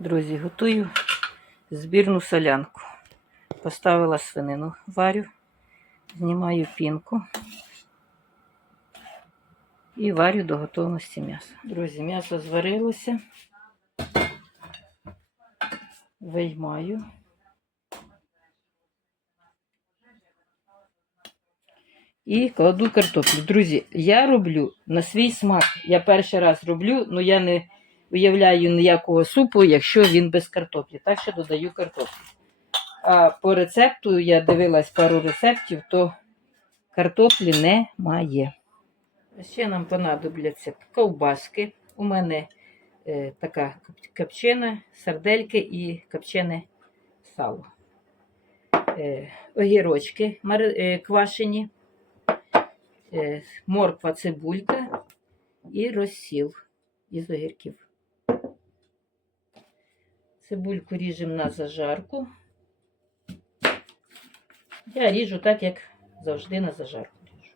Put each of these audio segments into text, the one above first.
Друзі, готую збірну солянку. Поставила свинину, варю, знімаю пінку і варю до готовності м'яса. Друзі, м'ясо зварилося. Виймаю. І кладу картоплю. Друзі, я роблю на свій смак. Я перший раз роблю, але я не уявляю ніякого супу, якщо він без картоплі. Так що додаю картоплю. А по рецепту я дивилась пару рецептів, то картоплі немає. Ще нам понадобляться ковбаски. У мене е, така копчена, сардельки і копчене сало. Е, огірочки мар- е, квашені, е, морква, цибулька і розсіл із огірків. Цибульку ріжемо на зажарку. Я ріжу так, як завжди на зажарку ріжу.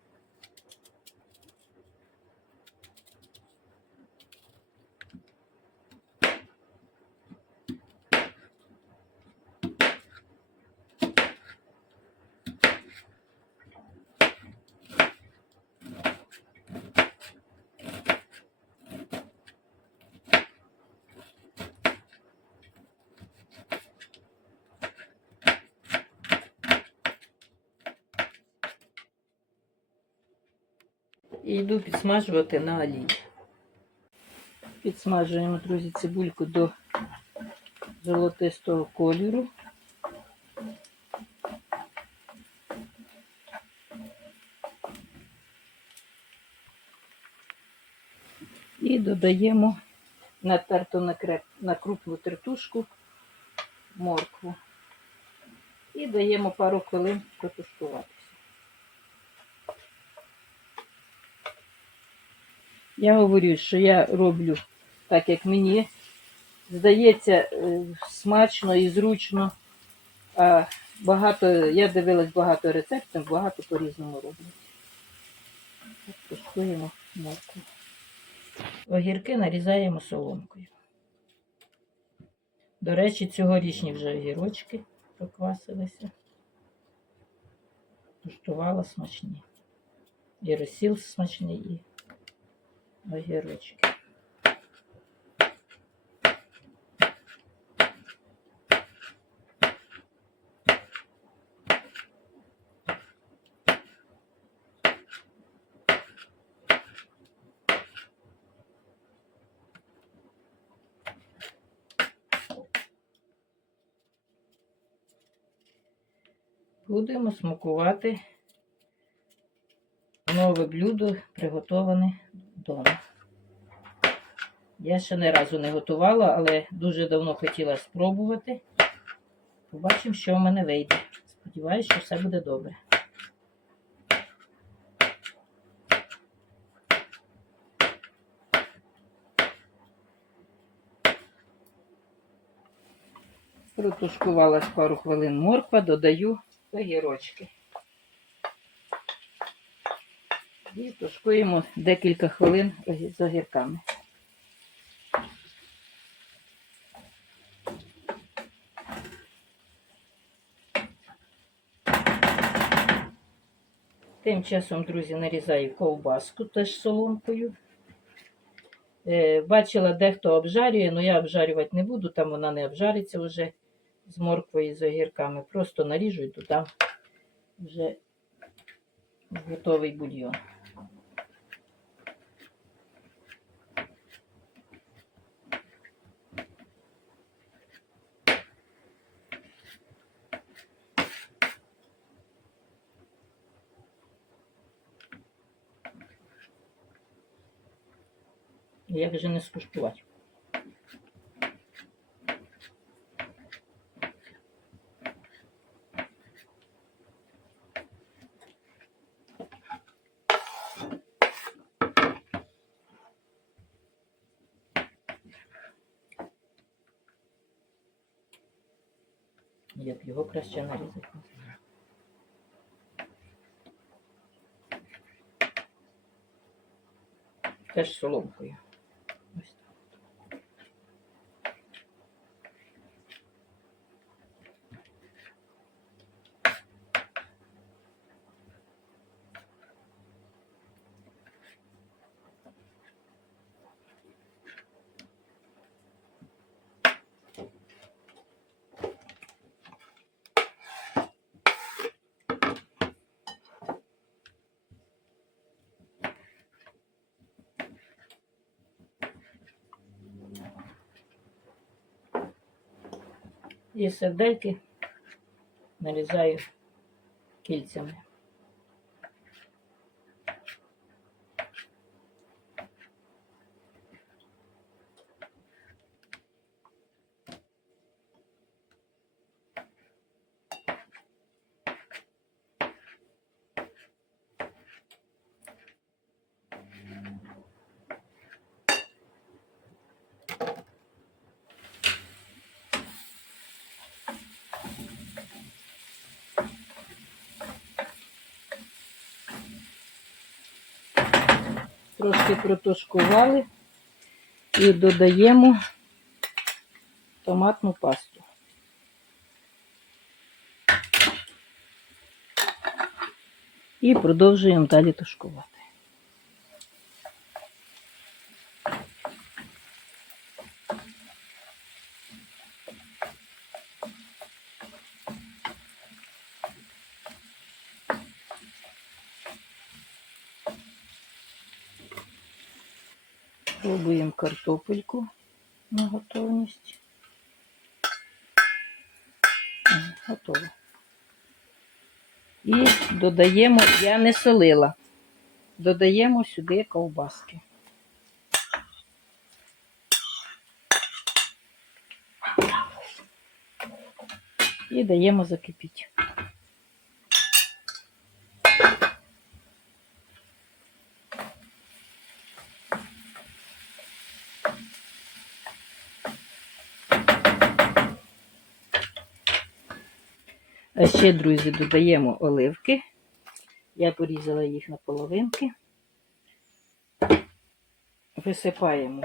І йду підсмажувати на олії. Підсмажуємо, друзі, цибульку до золотистого кольору. І додаємо натерту на, креп, на крупну тертушку моркву. І даємо пару хвилин протушкуватися. Я говорю, що я роблю так, як мені здається, е, смачно і зручно. А багато, я дивилась багато рецептів, багато по-різному роблять. Так, Тушкуємо моркву. Огірки нарізаємо соломкою. До речі, цьогорічні вже огірочки проквасилися. Туштувала смачні. І розсіл смачний, і огірочки. Будемо смакувати нове блюдо, приготоване вдома. Я ще не разу не готувала, але дуже давно хотіла спробувати. Побачимо, що в мене вийде. Сподіваюсь, що все буде добре. Протушкувалась пару хвилин морква, додаю огірочки. І тушкуємо декілька хвилин з огірками. Тим часом, друзі, нарізаю ковбаску теж соломкою. Е, бачила, дехто обжарює, але я обжарювати не буду, там вона не обжариться вже з морквою з огірками. Просто наріжу і додам вже готовий бульйон. Як же не скуштувати? Я б його краще нарізати. Теж соломкою. І сердельки нарізаю кільцями. Трошки протушкували і додаємо томатну пасту. І продовжуємо далі тушкувати. Пробуємо картопельку на готовність. Готово. І додаємо, я не солила, додаємо сюди ковбаски. І даємо закипіти. Ще, друзі, додаємо оливки. Я порізала їх на половинки. Висипаємо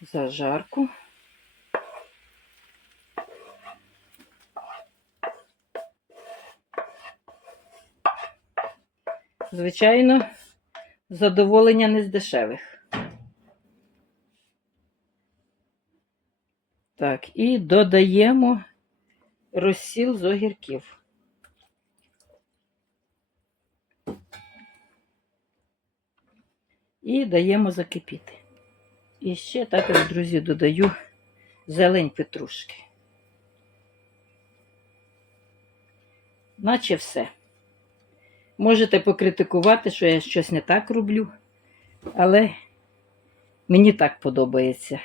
зажарку. Звичайно, задоволення не з дешевих. Так, і додаємо розсіл з огірків. І даємо закипіти. І ще також, друзі, додаю зелень петрушки. Наче все. Можете покритикувати, що я щось не так роблю, але мені так подобається.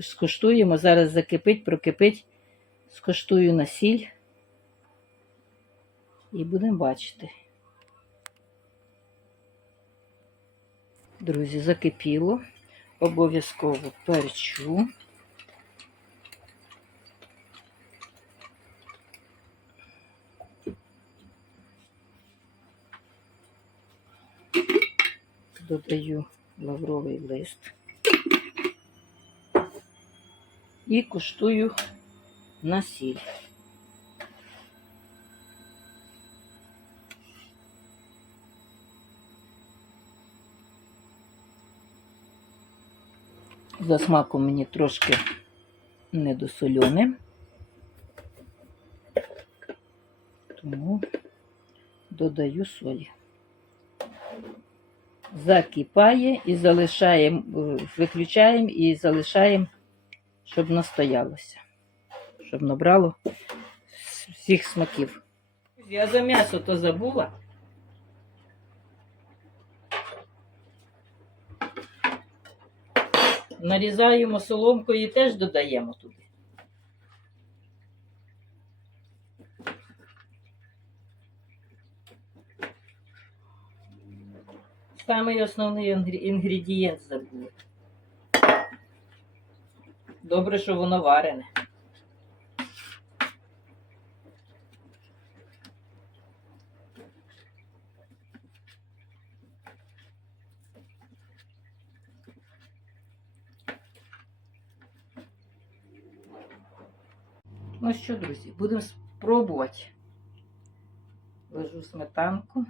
Скуштуємо, зараз закипить, прокипить, скуштую на сіль і будемо бачити. Друзі, закипіло. Обов'язково перчу. Додаю лавровий лист. І куштую на сіль. За смаком мені трошки недосолене. Тому додаю солі. Закипає і залишаємо, е, виключаємо і залишаємо, щоб настоялося, щоб набрало всіх смаків. Я за м'ясо то забула. Нарізаємо соломкою і теж додаємо туди. Самий основний інгредієнт забули. Добре, що воно варене. Ну що, друзі, будемо спробувати. Ложу сметанку.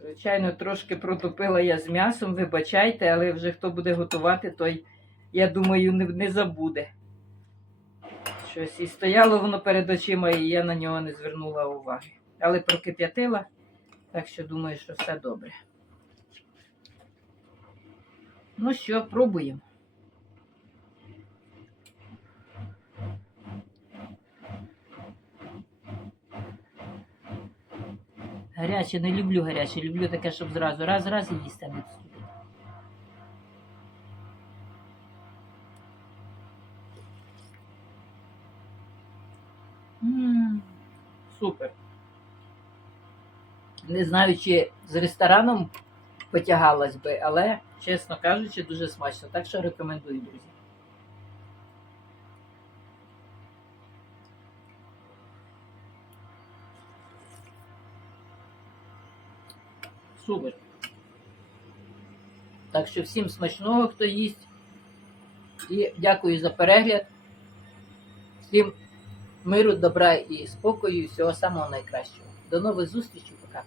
Звичайно, трошки протопила я з м'ясом, вибачайте, але вже хто буде готувати, той, я думаю, не, не забуде. Щось і стояло воно перед очима, і я на нього не звернула уваги. Але прокип'ятила, так що думаю, що все добре. Ну що, пробуємо. Гаряче, не люблю гаряче, люблю таке, щоб зразу раз раз і їсти не. Супер. Не знаю, чи з рестораном потягалась би, але, чесно кажучи, дуже смачно. Так що рекомендую, друзі. Супер. Так що всім смачного, хто їсть. І дякую за перегляд. Всім миру, добра і спокою, і всього самого найкращого. До нових зустрічей, пока.